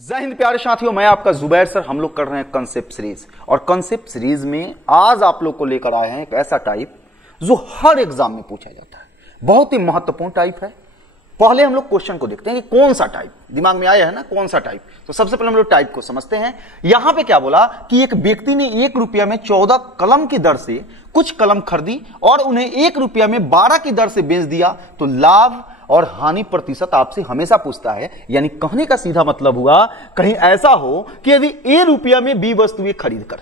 जय हिंद प्यारे साथियों, मैं आपका जुबैर सर। हम लोग कर रहे हैं कंसेप्ट सीरीज और कंसेप्ट सीरीज में आज आप लोग को लेकर आए हैं एक ऐसा टाइप जो हर एग्जाम में पूछा जाता है। बहुत ही महत्वपूर्ण टाइप है। पहले हम लोग क्वेश्चन को देखते हैं कि कौन सा टाइप दिमाग में आया है ना, कौन सा टाइप। तो सबसे पहले हम लोग टाइप को समझते हैं। यहां पे क्या बोला कि एक व्यक्ति ने 1 रुपया में 14 कलम की दर से कुछ कलम खरीदी और उन्हें 1 रुपया में 12 की दर से बेच दिया, तो लाभ और हानि प्रतिशत आपसे हमेशा पूछता है। यानी कहने का सीधा मतलब हुआ, कहीं ऐसा हो कि यदि A रुपया में B वस्तुएं खरीद कर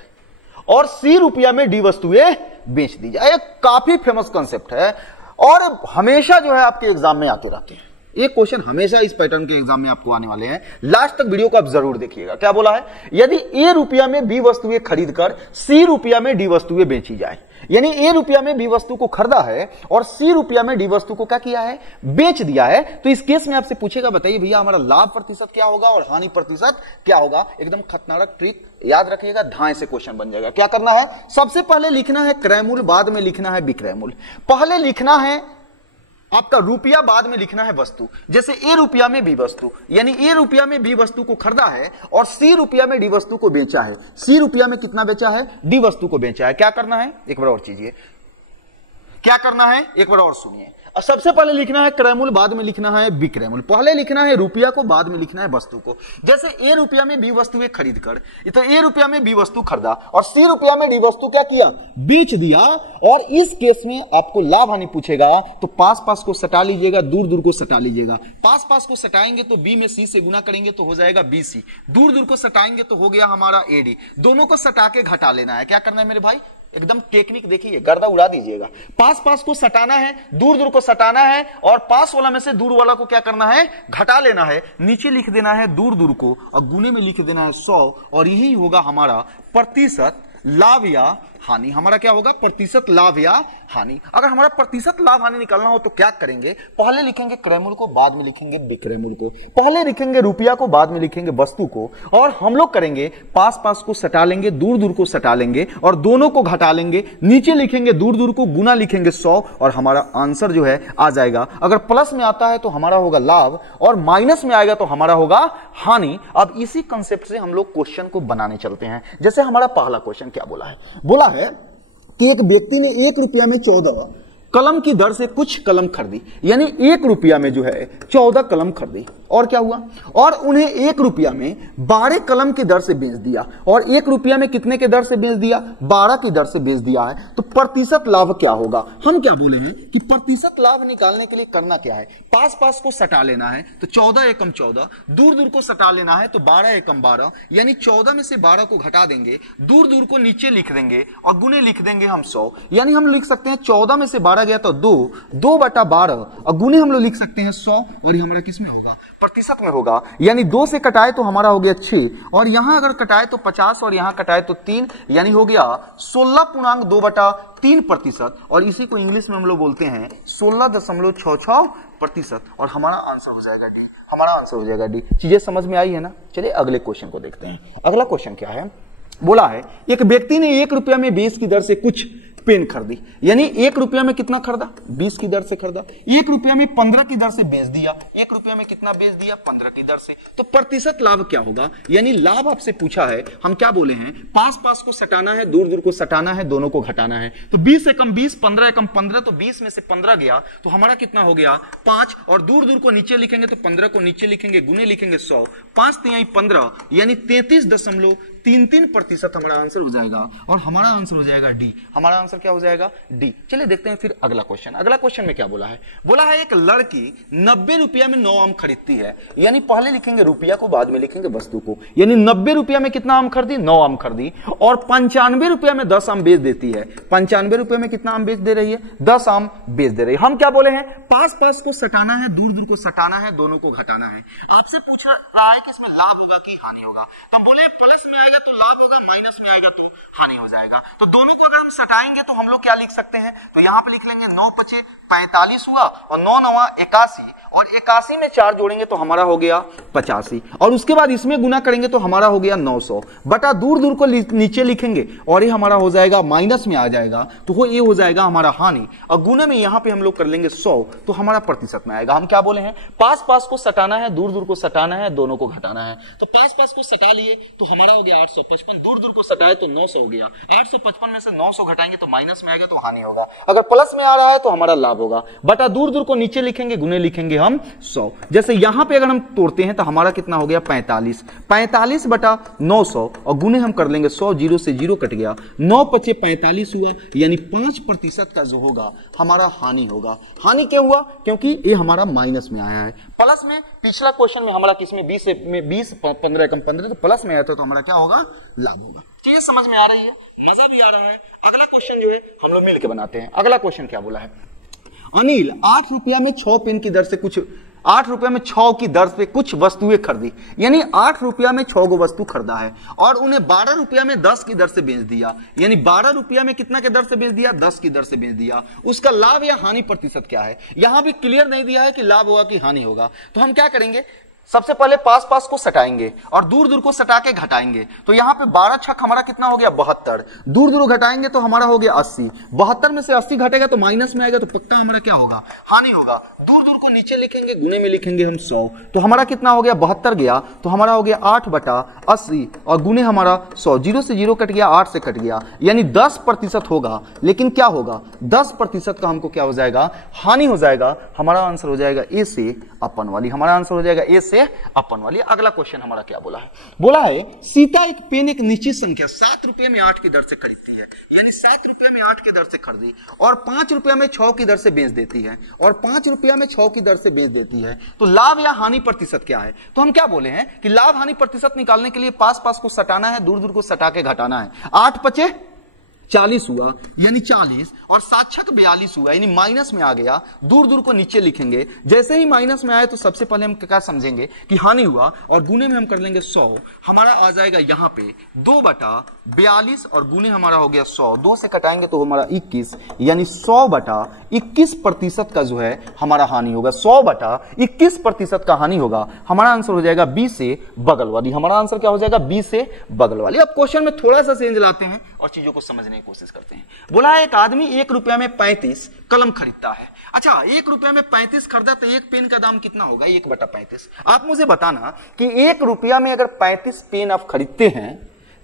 और C रुपया में D वस्तुएं बेच दी जाए। काफी फेमस कंसेप्ट है और हमेशा जो है आपके एग्जाम में आते रहते हैं। एक क्वेश्चन हमेशा इस पैटर्न के एग्जाम में आपको आने वाले हैं। लास्ट तक वीडियो को आप जरूर देखिएगा। क्या बोला है, यदि A रुपया में B वस्तुएं खरीद कर C रुपया में D वस्तुएं बेची जाए। यानी A रुपया में B वस्तु को खरीदा है और C रुपया में D वस्तु को क्या किया है, बेच दिया है। तो इस केस में आपसे पूछेगा, बताइए भैया हमारा लाभ प्रतिशत क्या होगा और हानि प्रतिशत क्या होगा। एकदम खतरनाक ट्रिक याद रखिएगा, धाए से क्वेश्चन बन जाएगा। क्या करना है, सबसे पहले लिखना है क्रय मूल्य, बाद में लिखना है विक्रय मूल्य। पहले लिखना है आपका रुपया, बाद में लिखना है वस्तु। जैसे A रुपया में B वस्तु, यानी A रुपया में B वस्तु को खरीदा है और C रुपया में D वस्तु को बेचा है। C रुपया में कितना बेचा है, D वस्तु को बेचा है। क्या करना है, एक बार और कीजिए, क्या करना है एक बार और सुनिए। सबसे पहले लिखना है क्रय मूल्य, बाद में लिखना है विक्रय मूल्य। पहले लिखना है रुपया को, बाद में लिखना है वस्तु को। जैसे A रुपया में B वस्तुएं खरीद कर, तो A रुपया में B वस्तु खरीदा और C रुपया में D वस्तु क्या किया, बेच दिया। और इस केस में आपको लाभ हानि पूछेगा, तो पास पास को सटा लीजिएगा, दूर दूर को सटा लीजिएगा। पास पास को सटाएंगे तो B में C से गुना करेंगे तो हो जाएगा BC, दूर दूर को सटाएंगे तो हो गया हमारा AD। दोनों को सटा के घटा लेना है। क्या करना है मेरे भाई, एकदम टेक्निक देखिए, गर्दा उड़ा दीजिएगा। पास पास को सटाना है, दूर दूर को सटाना है और पास वाला में से दूर वाला को क्या करना है, घटा लेना है। नीचे लिख देना है दूर दूर को और गुने में लिख देना है 100 और यही होगा हमारा प्रतिशत लाभ या हानि। हमारा क्या होगा, प्रतिशत लाभ या हानि। अगर हमारा प्रतिशत लाभ हानि निकालना हो तो क्या करेंगे, पहले लिखेंगे क्रय मूल्य को, बाद में लिखेंगे विक्रय मूल्य को। पहले लिखेंगे रुपया को, बाद में लिखेंगे वस्तु को। और हम लोग करेंगे पास पास को सटा लेंगे, दूर दूर को सटा लेंगे और दोनों को घटा लेंगे। नीचे लिखेंगे दूर दूर को, गुना लिखेंगे 100 और हमारा आंसर जो है आ जाएगा। अगर प्लस में आता है तो हमारा होगा लाभ और माइनस में आएगा तो हमारा होगा हानि। अब इसी कंसेप्ट से हम लोग क्वेश्चन को बनाने चलते हैं। जैसे हमारा पहला क्वेश्चन क्या बोला है, बोला है कि एक व्यक्ति ने 1 रुपया में 14 कलम की दर से कुछ कलम खरीदी। यानी 1 रुपया में जो है 14 कलम खरीदी और क्या हुआ, और उन्हें 1 रुपया में 12 कलम की दर से बेच दिया। और 1 रुपया में कितने के दर से बेच दिया, 12 की दर से बेच दिया है। तो प्रतिशत लाभ क्या होगा। हम क्या बोले हैं कि प्रतिशत लाभ निकालने के लिए करना क्या है, पास पास को सटा लेना है। तो 14 एकम 14, दूर दूर को सटा लेना है तो 12 एकम 12, यानी 14 में से 12 को घटा देंगे, दूर दूर को नीचे लिख देंगे और गुने लिख देंगे हम 100। यानी हम लिख सकते हैं 14 में से 12 गया तो 2 बटा 12 और गुने हम लोग लिख सकते हैं 100 और ये हमारा किस में होगा, प्रतिशत में होगा। यानी 2 से कटाए तो हमारा हो गया 6 और यहां अगर कटाए तो 50 और यहां कटाए तो 3, यानी हो गया 16.2/3 प्रतिशत। और इसी को इंग्लिश में हम लोग बोलते हैं 16.66%। और हमारा आंसर हो जाएगा डी, हमारा आंसर हो जाएगा डी। चीजें समझ में आई है ना। चलिए अगले क्वेश्चन को देखते हैं। अगला क्वेश्चन क्या है, बोला है एक व्यक्ति ने 1 रुपया में 20 की दर से कुछ पेन खरीदी। यानी 1 रुपया में कितना खरीदा, 20 की दर से खरीदा। 1 रुपया में 15 की दर से बेच दिया। 1 रुपया में कितना बेच दिया, 15 की दर से। तो प्रतिशत लाभ क्या होगा, यानी लाभ आपसे पूछा है। हम क्या बोले हैं, पास पास को सटाना है, दूर दूर को सटाना है, दोनों को घटाना है। तो 20 एकम 20, 15 एकम 15, तो 20 में से 15 गया तो हमारा कितना हो गया 5 और दूर दूर को नीचे लिखेंगे तो 15 को नीचे लिखेंगे, गुने लिखेंगे 100, 5 तिहाई 15 यानी 33.33% हमारा आंसर हो जाएगा और हमारा आंसर हो जाएगा डी। हमारा आंसर क्या हो जाएगा, डी। चलिए देखते हैं फिर अगला क्वेश्चन। अगला क्वेश्चन में क्या बोला है, बोला है एक लड़की 90 रुपया में 9 आम खरीदती है। यानी पहले लिखेंगे रुपया को, बाद में लिखेंगे वस्तु को। यानी 90 रुपया में कितना आम खरीदी, 9 आम खरीदी और 95 रुपया में 10 आम बेच देती है। 95 रुपया में कितना आम बेच दे रही है, 10 आम बेच दे रही है। हम क्या बोले हैं, पास पास को सटाना है, दूर दूर को सटाना है, दोनों को घटाना है। आपसे पूछा रहा है कि इसमें लाभ होगा कि हानि होगा। तो हम बोले प्लस में आएगा तो लाभ होगा, माइनस में आएगा तो हानि हो जाएगा। तो दोनों को अगर हम सटाएंगे तो हम लोग क्या लिख सकते हैं, तो यहाँ पे लिख लेंगे 9 × 5 = 45 हुआ और 9 × 9 = 81 और 81 में 4 जोड़ेंगे तो हमारा हो गया 85 और उसके बाद इसमें गुना करेंगे तो हमारा हो गया 900 बटा दूर दूर को नीचे लिखेंगे और ये हमारा हो जाएगा माइनस में आ जाएगा तो ये हो जाएगा हमारा हानि और गुना में यहां पे हम लोग कर लेंगे 100 तो हमारा प्रतिशत में आएगा। हम क्या बोले हैं पास पास को सटाना है दूर दूर को सटाना है दोनों को घटाना है तो पास पास को सटा लिए तो हमारा हो गया 855 दूर दूर को सटाए तो 900 हो गया 855 में से 900 घटाएंगे तो माइनस में आएगा तो हानि होगा। अगर प्लस में आ रहा है तो हमारा लाभ होगा बटा दूर दूर को नीचे लिखेंगे गुने लिखेंगे हम 100। जैसे यहां पे अगर हम तोड़ते हैं तो हमारा कितना हो गया 45 बटा 900 और गुने हम कर लेंगे 100 जीरो से जीरो कट गया 9 पचे 45 हुआ यानी 5% का जो होगा हमारा हानि होगा। हानि क्यों हुआ क्योंकि ये हमारा माइनस में आया है। प्लस में पिछला क्वेश्चन में हमारा किसमें 20 15 कम 15 तो प्लस में आया था तो हमारा क्या होगा लाभ होगा। चीजें समझ में आ रही है मजा भी आ रहा है। अगला क्वेश्चन जो है हम लोग मिलकर बनाते हैं। अगला क्वेश्चन क्या बोला है अनिल 8 रुपया में 6 पेन की दर से कुछ 8 रुपया में 6 की दर से कुछ वस्तुएं खरीदी यानी 8 रुपया में 6 गो वस्तु खरीदा है और उन्हें 12 रुपया में 10 की दर से बेच दिया यानी 12 रुपया में कितना के दर से बेच दिया 10 की दर से बेच दिया। उसका लाभ या हानि प्रतिशत क्या है यहां भी क्लियर नहीं दिया है कि लाभ होगा कि हानि होगा। तो हम क्या करेंगे सबसे पहले पास पास को सटाएंगे और दूर दूर को सटा के घटाएंगे तो यहां पे 12 छक हमारा कितना हो गया 72 दूर दूर घटाएंगे तो हमारा हो गया 80 72 में से 80 घटेगा तो माइनस में आएगा तो पक्का हमारा क्या होगा हानि होगा। दूर दूर को नीचे लिखेंगे गुने में लिखेंगे हम 100 तो हमारा कितना हो गया 72 गया तो हमारा हो गया 8 बटा 80 और गुने हमारा 100 जीरो से जीरो कट गया 8 से कट गया यानी 10% होगा। लेकिन क्या होगा 10% का हमको क्या हो जाएगा हानि हो जाएगा। हमारा आंसर हो जाएगा ए से अपन वाली हमारा आंसर हो जाएगा ए से अपन वाली। अगला क्वेश्चन हमारा क्या बोला है सीता एक पेन एक निश्चित संख्या 7 रुपये में 8 की दर से खरीदती है यानी 7 रुपये में 8 की दर से खरीदी और 5 रुपया में 6 की दर से बेच देती है और 5 रुपया में 6 की दर से बेच देती है तो लाभ या हानि प्रतिशत क्या है। तो हम क्या बोले हैं कि लाभ हानि प्रतिशत निकालने के लिए पास पास को सटाना है दूर दूर को सटा के घटाना है। 8 पचे 40 हुआ यानी 40 और 7 छक 42 हुआ यानी माइनस में आ गया। दूर दूर को नीचे लिखेंगे जैसे ही माइनस में आए तो सबसे पहले हम क्या समझेंगे कि हानि हुआ और गुने में हम कर लेंगे 100 हमारा आ जाएगा यहां पे 2 बटा 42 और गुने हमारा हो गया 100 2 से कटाएंगे तो हमारा 21 यानी 100 बटा 21% का जो है हमारा हानि होगा। 100 बटा 21% का हानि होगा। हमारा आंसर हो जाएगा बी से बगल वाली। हमारा आंसर क्या हो जाएगा बी से बगल वाली। अब क्वेश्चन में थोड़ा सा चेंज लाते हैं और चीजों को समझने की कोशिश करते हैं। बोला है एक आदमी 1 रुपया में 35 कलम खरीदता है। अच्छा 1 रुपया में 35 खरीदा तो एक पेन का दाम कितना होगा 1 बटा 35। आप मुझे बताना कि 1 रुपया में अगर 35 पेन आप खरीदते हैं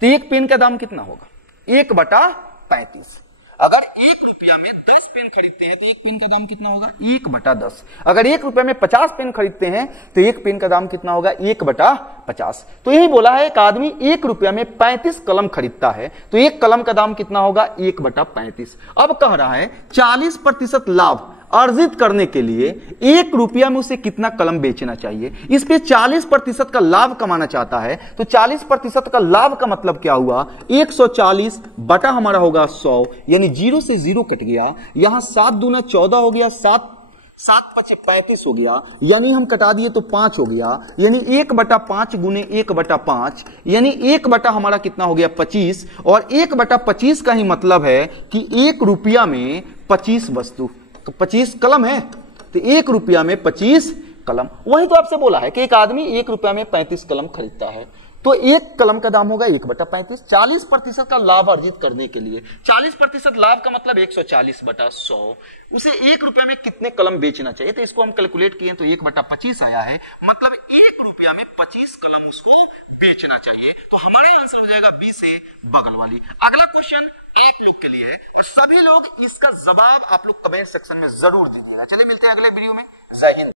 तो एक पेन का दाम कितना होगा 1 बटा 35। अगर 1 रुपया में 10 पेन खरीदते हैं तो एक पेन का दाम कितना होगा 1 बटा 10। अगर 1 रुपया में 50 पेन खरीदते हैं तो एक पेन का दाम कितना होगा 1 बटा 50। तो यही बोला है एक आदमी 1 रुपया में 35 कलम खरीदता है तो एक कलम का दाम कितना होगा 1 बटा 35। अब कह रहा है 40% लाभ अर्जित करने के लिए 1 रुपया में उसे कितना कलम बेचना चाहिए। इस पे 40% का लाभ कमाना चाहता है तो 40% का लाभ का मतलब क्या हुआ 140 बटा हमारा होगा 100 यानी 0 से 0 कट गया। यहां 7 दूना 14 हो गया 7 पचे 35 हो गया यानी हम कटा दिए तो 5 हो गया यानी 1 बटा 5 गुने 1 बटा 5 यानी 1 बटा हमारा कितना हो गया 25 और 1 बटा 25 का ही मतलब है कि 1 रुपया में 25 वस्तु तो 25 कलम है तो 1 रुपया में 25 कलम। वही तो आपसे बोला है कि एक आदमी 1 रुपया में 35 कलम खरीदता है तो एक कलम का दाम होगा 1 बटा 35। 40% का लाभ अर्जित करने के लिए 40% लाभ का मतलब 140 बटा 100 उसे 1 रुपया में कितने कलम बेचना चाहिए। तो इसको हम कैलकुलेट किए तो 1 बटा 25 आया है मतलब 1 रुपया में 25 कलम उसको बेचना चाहिए। तो हमारे आंसर हो जाएगा बी से बगल वाली। अगला क्वेश्चन आप लोग के लिए है और सभी लोग इसका जवाब आप लोग कमेंट सेक्शन में जरूर दीजिएगा। चलिए मिलते हैं अगले वीडियो में। जय हिंद।